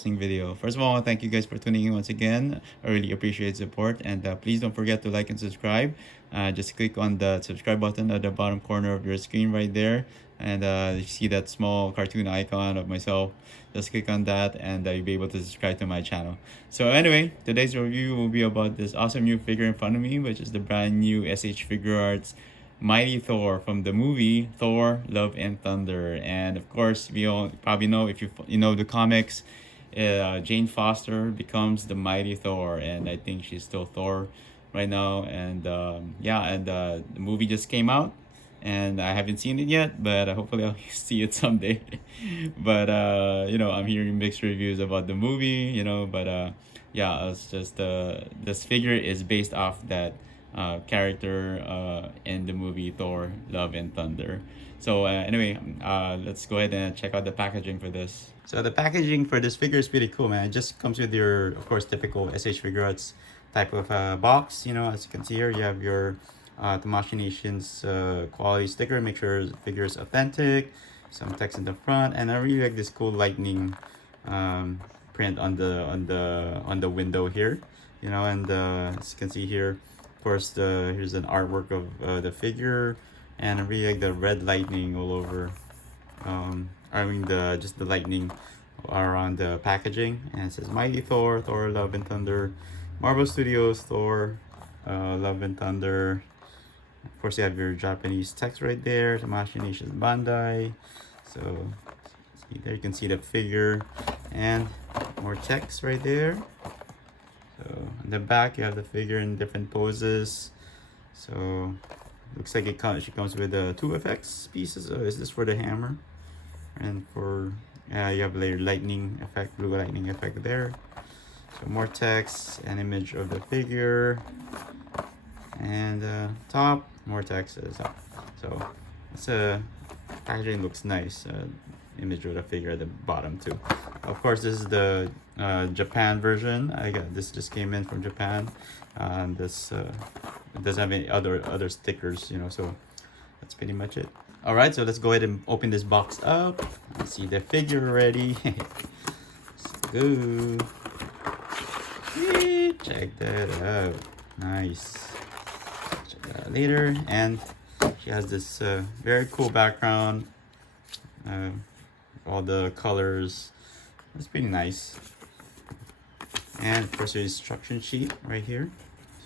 unboxing video. First of all, thank you guys for tuning in once again. I really appreciate support, and please don't forget to like and subscribe. Just click on the subscribe button at the bottom corner of your screen right there, and you see that small cartoon icon of myself. Just click on that, and you'll be able to subscribe to my channel. So anyway, today's review will be about this awesome new figure in front of me, which is the brand new SH Figuarts Mighty Thor from the movie Thor: Love and Thunder. And of course, we all probably know, if you know the comics, Jane Foster becomes the Mighty Thor, and I think she's still Thor right now. And the movie just came out, and I haven't seen it yet, but hopefully I'll see it someday. But I'm hearing mixed reviews about the movie, but it's just this figure is based off that character in the movie Thor: Love and Thunder. So anyway, let's go ahead and check out the packaging for this. So the packaging for this figure is pretty cool, man. It just comes with your, of course, typical SH Figuarts type of box. As you can see here, you have your Tamashii Nations quality sticker. Make sure the figure is authentic. Some text in the front, and I really like this cool lightning print on the window here. And as you can see here, of course, here's an artwork of the figure, and I really like the red lightning all over. Just the lightning around the packaging, and it says Mighty Thor, Thor: Love and Thunder, Marvel Studios, Thor: Love and Thunder. Of course, you have your Japanese text right there, Tamashii Nations Bandai. So see there, you can see the figure and more text right there. So on the back, you have the figure in different poses. So looks like she comes with two effects pieces. Is this for the hammer? And for you have layer lightning effect, blue lightning effect there. So more text, an image of the figure, and top, more text at the top. So it's packaging looks nice. Image of the figure at the bottom too. Of course, this is the Japan version. This just came in from Japan. This it doesn't have any other stickers, so that's pretty much it. All right, so let's go ahead and open this box up. Let's see the figure already. Let's go. Check that out. Nice. Check that out later. And she has this very cool background. All the colors. It's pretty nice. And of course, there's instruction sheet right here.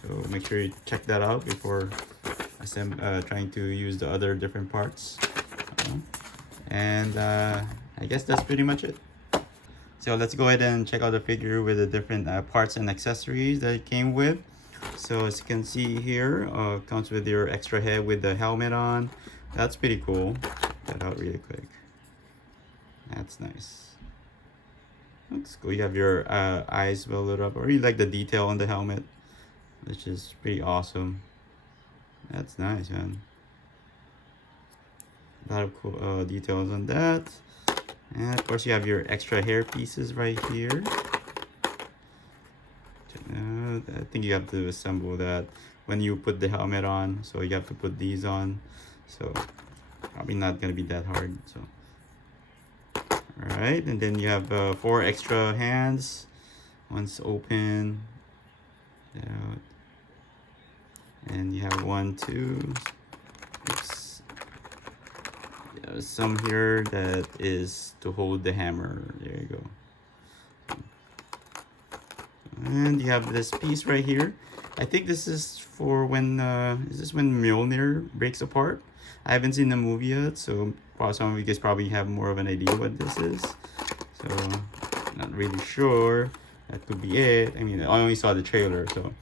So make sure you check that out before trying to use the other different parts. And I guess that's pretty much it. So let's go ahead and check out the figure with the different parts and accessories that it came with. So as you can see here, comes with your extra head with the helmet on. That's pretty cool. Check that out really quick. That's nice. Looks cool. You have your eyes well lit up. I really like the detail on the helmet, which is pretty awesome. That's nice, man. A lot of cool details on that. And of course, you have your extra hair pieces right here. I think you have to assemble that when you put the helmet on. So you have to put these on. So probably not gonna be that hard. So all right, and then you have 4 extra hands. One's open. Out. And you have 1, 2. Oops. There's some here that is to hold the hammer. There you go. And you have this piece right here. I think this is for when is this when Mjolnir breaks apart? I haven't seen the movie yet, so some of you guys probably have more of an idea what this is. So not really sure. That could be it. I mean, I only saw the trailer. So,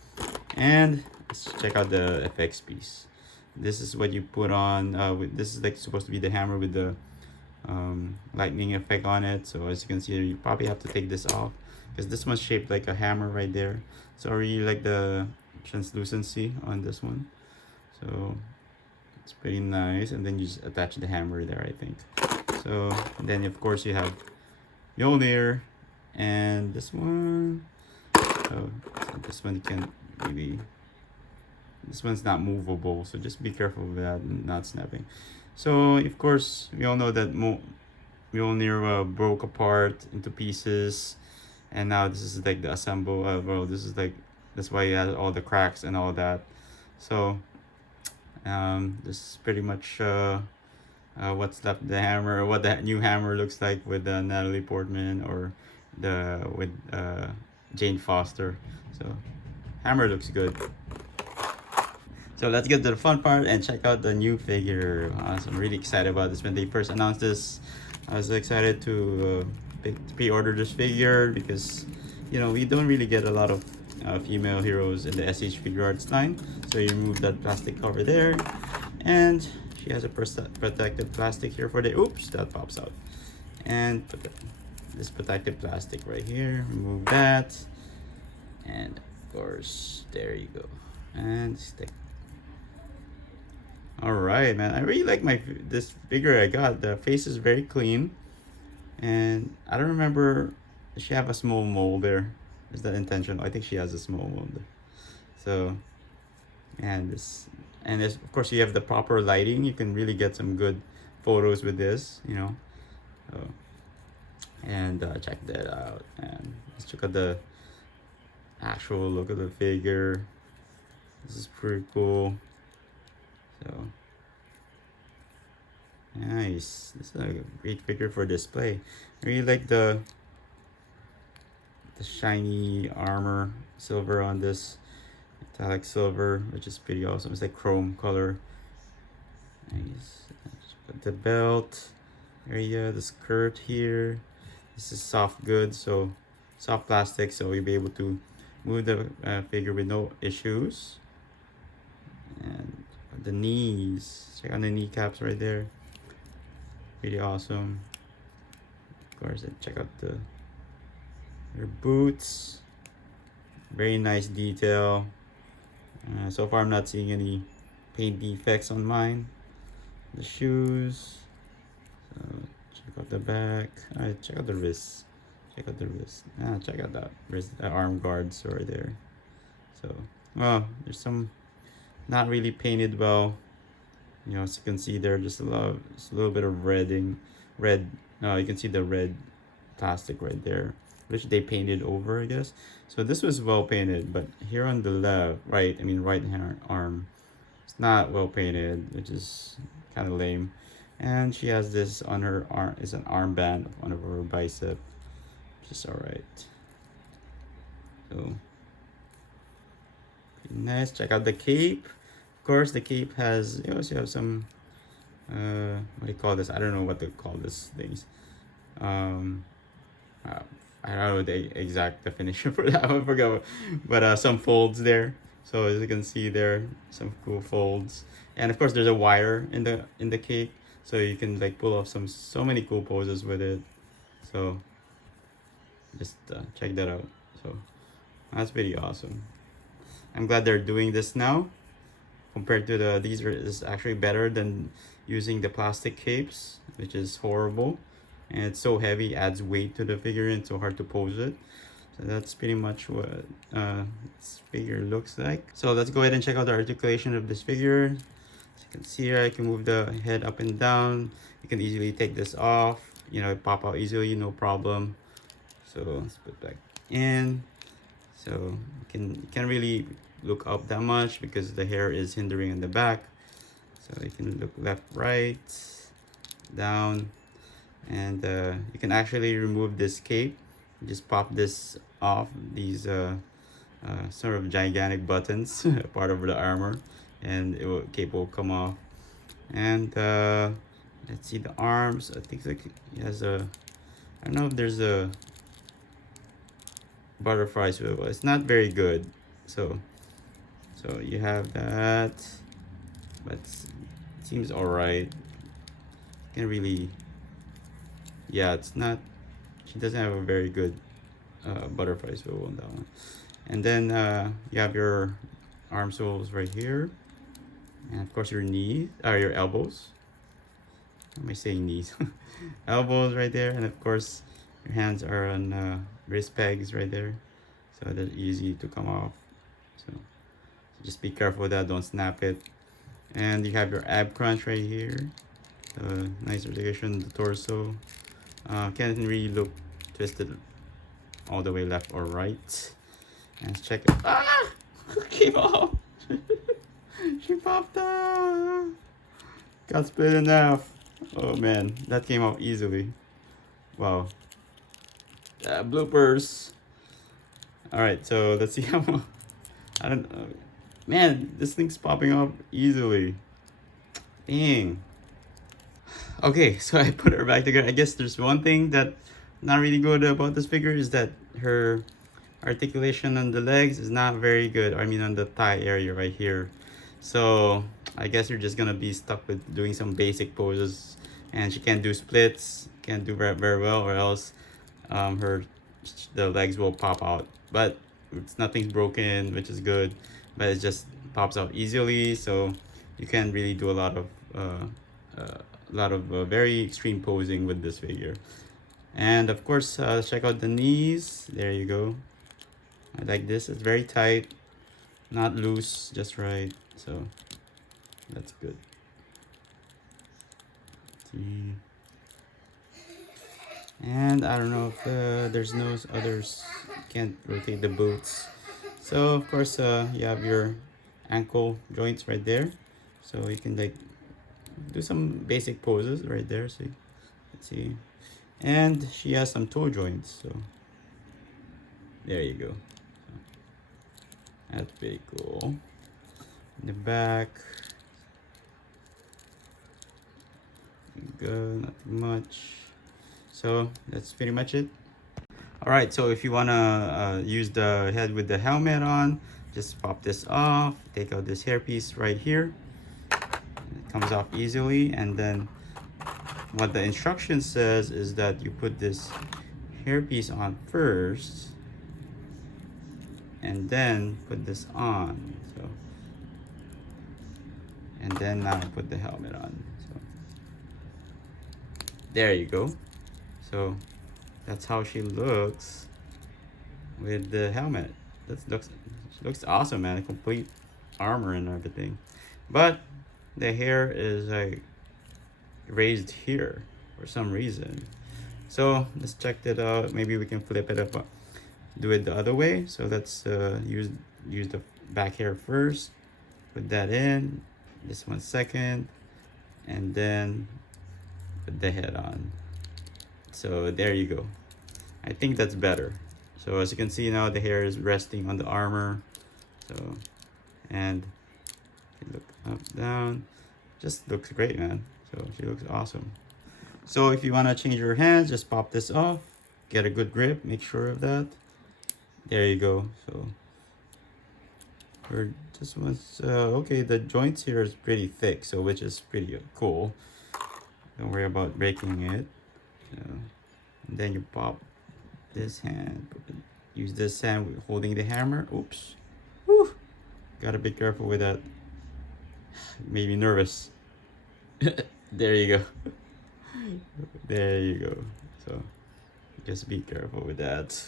and let's check out the FX piece. This is what you put on. This is like supposed to be the hammer with the lightning effect on it. So as you can see, you probably have to take this off because this one's shaped like a hammer right there. So I really like the translucency on this one. So it's pretty nice. And then you just attach the hammer there, I think. So and then of course you have Mjolnir and this one. So this one can really. This one's not movable, so just be careful with that and not snapping. So of course we all know that Mjolnir broke apart into pieces and now this is like the assemble. Well, this is like, that's why it has all the cracks and all that. So this is pretty much what's left the hammer, what that new hammer looks like with Natalie Portman, or the with Jane Foster. So hammer looks good. So let's get to the fun part and check out the new figure. So I'm really excited about this. When they first announced this, I was excited to pre-order this figure because, you know, we don't really get a lot of female heroes in the SH Figuarts line. So you remove that plastic cover there, and she has a protective plastic here for the, oops, that pops out. And put this protective plastic right here, remove that, and of course, there you go, and stick. All right, man, I really like this figure I got. The face is very clean, and I don't remember, does she have a small mole there? Is that intentional? I think she has a small mole there. So, and this, of course, you have the proper lighting. You can really get some good photos with this, you know. So, and check that out, and let's check out the actual look of the figure. This is pretty cool. So nice. This is a great figure for display. I really like the shiny armor silver on this, metallic silver, which is pretty awesome. It's like chrome color. Nice. The belt area, the skirt here. This is soft goods, so soft plastic, so you'll be able to move the figure with no issues. And the knees, check out the kneecaps right there, pretty awesome. Of course, check out her boots, very nice detail. So far I'm not seeing any paint defects on mine. The shoes, so check out the back. All right, check out the wrists, check out the wrist. Check out that wrist, arm guards right there. So, well, there's some not really painted well, you know, as you can see there, just a little bit of red. You can see the red plastic right there, which they painted over, I guess. So this was well painted, but here on the right hand arm, it's not well painted, which is kind of lame. And she has this on her arm, is an armband on her bicep, which is all right. So nice. Check out the cape. Of course, the cape has, you also have some what do you call this? I don't know what to call this things. I don't know the exact definition for that. I forgot, but some folds there. So as you can see there, some cool folds, and of course there's a wire in the cape, so you can like pull off so many cool poses with it. So just check that out. So that's pretty awesome. I'm glad they're doing this now. Compared to these is actually better than using the plastic capes, which is horrible, and it's so heavy, adds weight to the figure, and it's so hard to pose it. So that's pretty much what this figure looks like. So let's go ahead and check out the articulation of this figure. As you can see here, I can move the head up and down. You can easily take this off, you know, pop out easily, no problem. So let's put back in. So you can really look up that much because the hair is hindering in the back. So you can look left, right, down, and you can actually remove this cape. Just pop this off, these sort of gigantic buttons, part of the armor, and cape will come off. And let's see the arms. I think it has a, I don't know if there's a butterfly swivel. It's not very good. So you have that, but it seems all right. Can't really, yeah, it's not, she doesn't have a very good butterfly swivel on that one. And then you have your arm swivels right here, and of course your knees, or your elbows. How am I saying knees? Elbows right there, and of course your hands are on wrist pegs right there, so they're easy to come off. So just be careful with that, don't snap it. And you have your ab crunch right here, nice articulation, the torso. Can't really look twisted all the way left or right. And let's check it. Ah! Came off! She popped up! Got split in half. Oh man, that came off easily. Wow. Bloopers. Alright, so let's see how... I don't know. Man, this thing's popping off easily. Dang. Okay, so I put her back together. I guess there's one thing that not really good about this figure is that her articulation on the legs is not very good. I mean on the thigh area right here. So I guess you're just gonna be stuck with doing some basic poses, and she can't do splits, can't do very well, or else the legs will pop out. But it's nothing's broken, which is good, but it just pops out easily, so you can't really do a lot of very extreme posing with this figure. And of course, check out the knees. There you go. I like this. It's very tight, not loose, just right. So that's good. See. And I don't know if there's no others. Can't rotate the boots. So of course, you have your ankle joints right there. So you can like do some basic poses right there. See, let's see. And she has some toe joints. So there you go. That's pretty cool. In the back, good, not much. So that's pretty much it. All right, so if you wanna use the head with the helmet on, just pop this off, take out this hairpiece right here. It comes off easily, and then what the instruction says is that you put this hairpiece on first, and then put this on. So, and then now put the helmet on. So there you go. So that's how she looks with the helmet. She looks awesome, man. Complete armor and everything. But the hair is like raised here for some reason. So let's check that out. Maybe we can flip it up, do it the other way. So let's use the back hair first. Put that in. This 1 second, and then put the head on. So there you go. I think that's better. So as you can see now, the hair is resting on the armor. So, and look up, down, just looks great, man. So she looks awesome. So if you want to change your hands, just pop this off, get a good grip, make sure of that. There you go. So for this one's okay, the joints here is pretty thick, so which is pretty cool. Don't worry about breaking it. And then you pop this hand, use this hand holding the hammer. Oops. Whew. Gotta be careful with that. Made me nervous. There you go. There you go. So just be careful with that.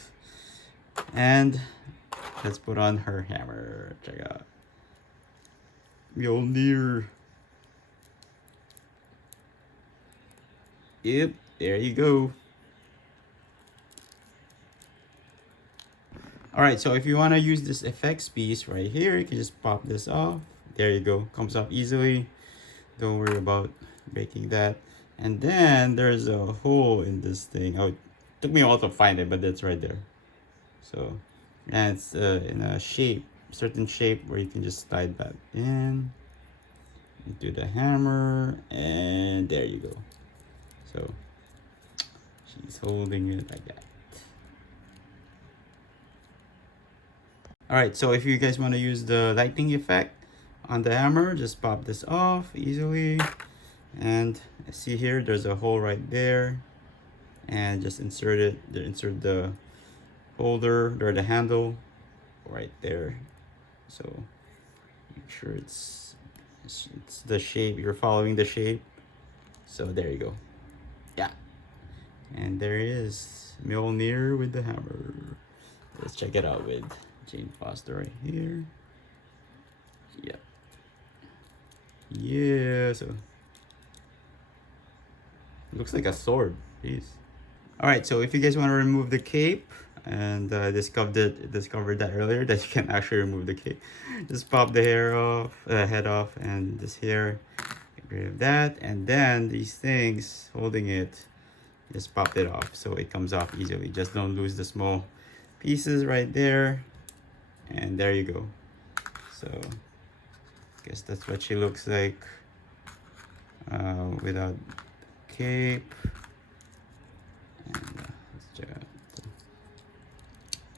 And let's put on her hammer. Check out. Mjolnir. Yep, there you go. Alright, so if you want to use this effects piece right here, you can just pop this off. There you go. Comes off easily. Don't worry about breaking that. And then there's a hole in this thing. Oh, it took me a while to find it, but that's right there. So, and it's in a shape, certain shape where you can just slide that in. Do the hammer, and there you go. So she's holding it like that. All right, so if you guys want to use the lightning effect on the hammer, just pop this off easily. And see here, there's a hole right there, and just insert it. Insert the holder or the handle right there. So make sure it's the shape, you're following the shape. So there you go. Yeah, and there it is, Mjolnir with the hammer. Let's check it out with Jane Foster right here. Yeah, so looks like a sword. Jeez. All right, so if you guys want to remove the cape, and discovered that earlier, that you can actually remove the cape. Just pop the hair off, head off, and this hair, get rid of that, and then these things holding it, just pop it off so it comes off easily. Just don't lose the small pieces right there, and there you go. So guess that's what she looks like without cape. And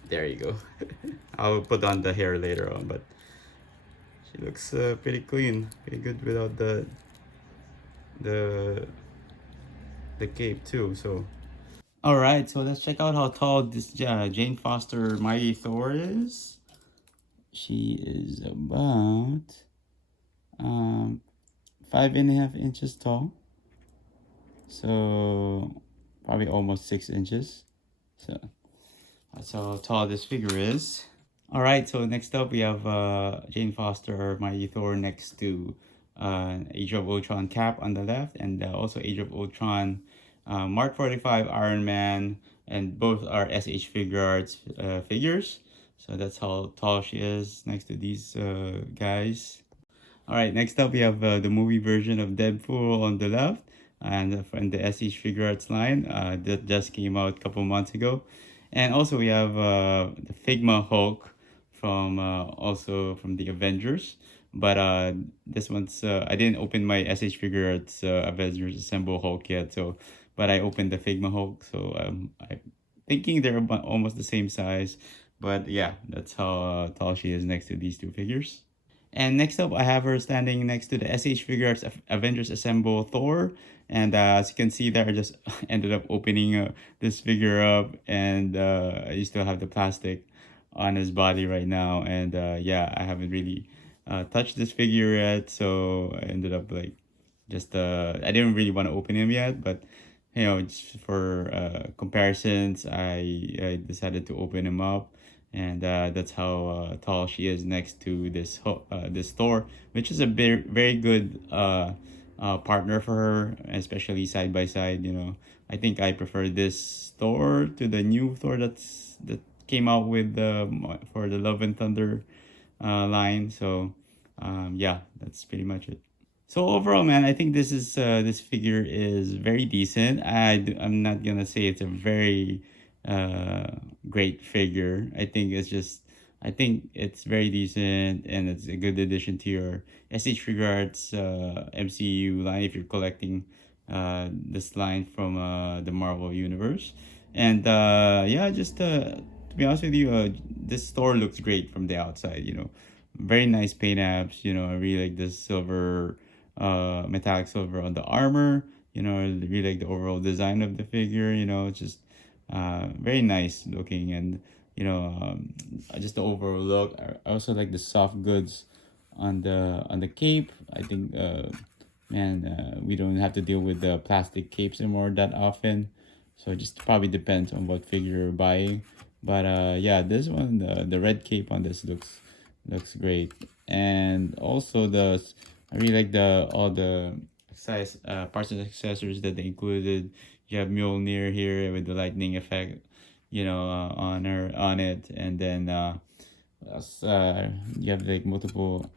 there you go. I'll put on the hair later on, but she looks pretty clean, pretty good without the the cape too. So all right, so let's check out how tall this Jane Foster Mighty Thor is. She is about 5.5 inches tall, so probably almost 6 inches. So that's how tall this figure is. All right, so next up we have Jane Foster Mighty Thor next to Age of Ultron cap on the left, and also Age of Ultron Mark 45 Iron Man, and both are SH Figuarts figures. So that's how tall she is next to these guys. All right, next up we have the movie version of Deadpool on the left, and from the SH Figuarts line that just came out a couple months ago. And also we have the Figma Hulk from also from the Avengers. But this one's I didn't open my SH Figuarts Avengers Assemble Hulk yet, so but I opened the Figma Hulk, so I'm thinking they're almost the same size. But yeah, that's how tall she is next to these two figures. And next up, I have her standing next to the SH Figuarts Avengers Assemble Thor. And as you can see there, I just ended up opening this figure up, and I still have the plastic on his body right now. And yeah, I haven't really touched this figure yet, so I ended up like just I didn't really want to open him yet, but you know, just for comparisons, I decided to open him up, and that's how tall she is next to this Thor, which is a very good partner for her, especially side by side. You know, I think I prefer this Thor to the new Thor that came out with for the Love and Thunder line. So yeah, that's pretty much it. So overall, man, I think this figure is very decent. I'm not gonna say it's a very uh great figure. I think it's very decent, and it's a good addition to your SH Figuarts MCU line if you're collecting this line from the Marvel universe. And yeah, just to be honest with you, this store looks great from the outside. You know, very nice paint apps. You know, I really like this silver, metallic silver on the armor. You know, I really like the overall design of the figure. You know, it's just very nice looking, and you know, just the overall look. I also like the soft goods on the cape. I think man, we don't have to deal with the plastic capes anymore that often, so it just probably depends on what figure you're buying. But yeah, this one, the red cape on this looks great. And also I really like the all the size parts and accessories that they included. You have Mjolnir here with the lightning effect, you know, on it, and then you have like multiple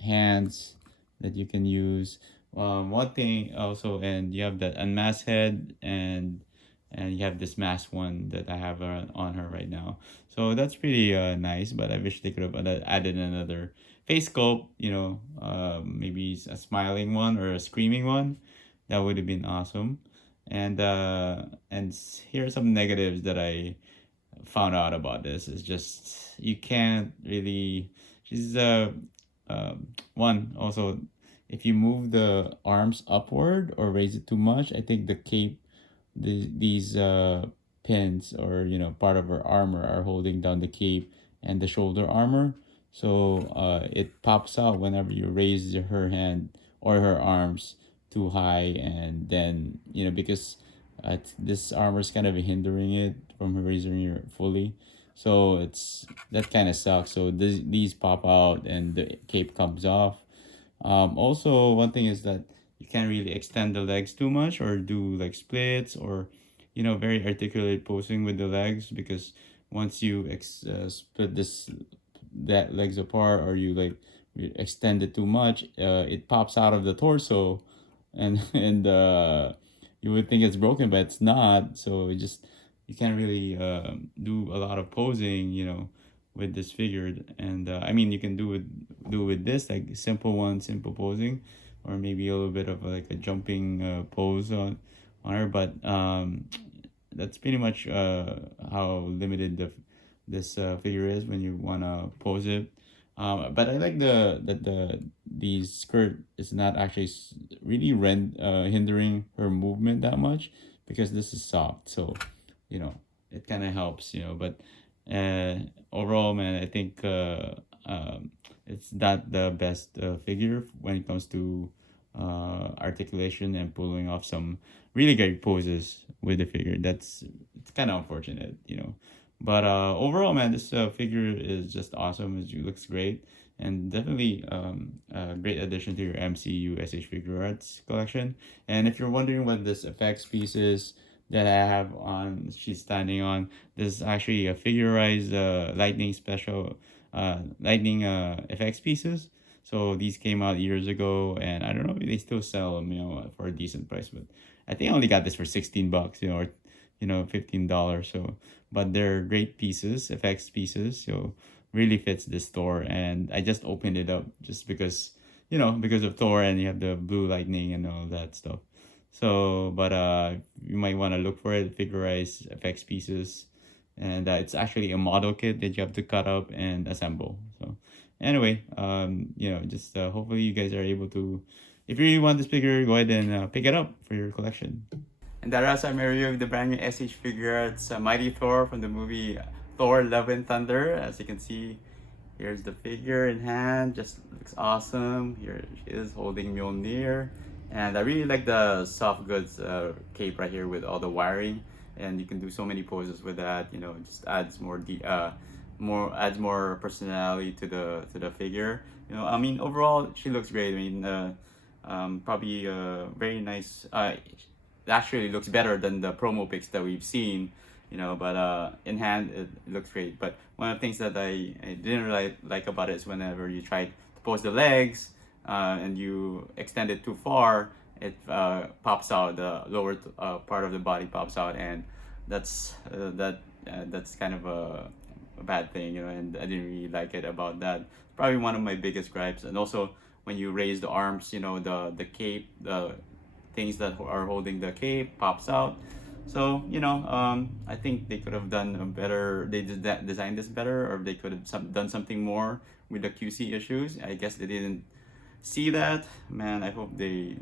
hands that you can use. One thing also, and you have that unmasked head, and you have this masked one that I have on her right now. So that's pretty nice, but I wish they could have added another face sculpt, you know, maybe a smiling one or a screaming one. That would have been awesome. And here are some negatives that I found out about this. Is just you can't really. She's one also, if you move the arms upward or raise it too much, I think the cape, these pins, or you know, part of her armor are holding down the cape and the shoulder armor. So it pops out whenever you raise her hand or her arms too high, and then you know, because this armor is kind of hindering it from her raising her fully. So it's that kind of sucks. So these pop out and the cape comes off. Also, one thing is that you can't really extend the legs too much or do like splits, or very articulate posing with the legs, because once you split that legs apart, or you like extend it too much, it pops out of the torso, and and you would think it's broken, but it's not. So it just, you can't really do a lot of posing, with this figure. And I mean, you can do with this, like simple posing, or maybe a little bit of like a jumping pose on her. But that's pretty much how limited this figure is when you wanna pose it. But I like the skirt is not actually really hindering her movement that much, because this is soft. So you know it kind of helps. But uh, overall, man, I think it's not the best figure when it comes to articulation and pulling off some really great poses with the figure. It's kind of unfortunate. But overall, man, this figure is just awesome. It looks great, and definitely a great addition to your MCU SH Figure Arts collection. And if you're wondering what this effects piece is that I have on, she's standing on, this is actually a figurized lightning effects pieces. So these came out years ago, and I don't know if they still sell them, for a decent price. But I think I only got this for $16, or $15. So, but they're great pieces, effects pieces. So really fits this store, and I just opened it up just because of Thor, and you have the blue lightning and all that stuff. So, but you might want to look for it, figurize effects pieces, and it's actually a model kit that you have to cut up and assemble. So, anyway, just hopefully you guys are able to, if you really want this figure, go ahead and pick it up for your collection. And that was my review of the brand new SH Figuarts Mighty Thor from the movie Thor: Love and Thunder. As you can see, here's the figure in hand. Just looks awesome. Here she is holding Mjolnir. And I really like the soft goods cape right here with all the wiring. And you can do so many poses with that. It just adds more personality to the figure. I mean, overall she looks great. I mean, probably very nice. It actually looks better than the promo pics that we've seen, but in hand it looks great. But one of the things that I didn't really like about it is whenever you try to pose the legs and you extend it too far, it pops out, the lower part of the body pops out, and that's kind of a bad thing, and I didn't really like it about that. Probably one of my biggest gripes. And also when you raise the arms, the cape, the things that are holding the cape pops out. So I think they could have done a better. They designed this better, or they could have done something more with the QC issues. I guess they didn't see that. Man, I hope they.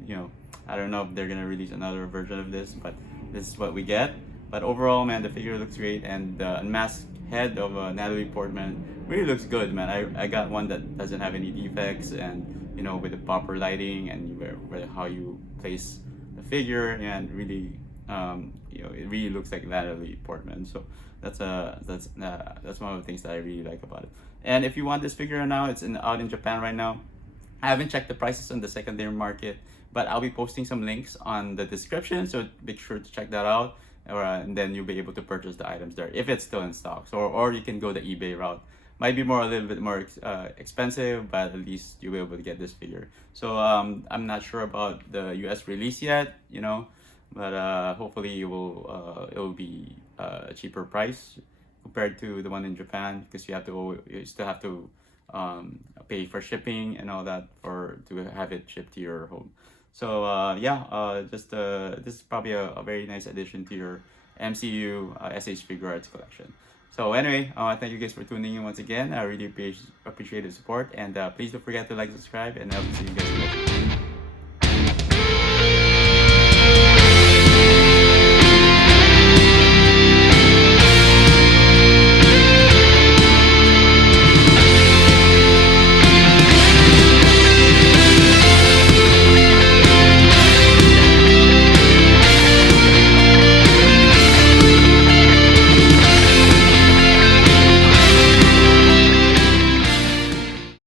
I don't know if they're gonna release another version of this, but this is what we get. But overall, man, the figure looks great, and the unmasked head of Natalie Portman really looks good, man. I got one that doesn't have any defects, and with the proper lighting and where how you place the figure, and really it really looks like Natalie Portman. So that's one of the things that I really like about it. And if you want this figure now, it's out in Japan right now. I haven't checked the prices on the secondary market, but I'll be posting some links on the description, so make sure to check that out. And then you'll be able to purchase the items there if it's still in stock. So, or you can go the eBay route. Might be a little bit more expensive, but at least you'll be able to get this figure. So I'm not sure about the US release yet, but hopefully it will be a cheaper price compared to the one in Japan, because you still have to pay for shipping and all that to have it shipped to your home. So this is probably a very nice addition to your MCU SH Figure Arts collection. So anyway, thank you guys for tuning in once again. I really appreciate the support, and please don't forget to like, subscribe, and I'll see you guys later.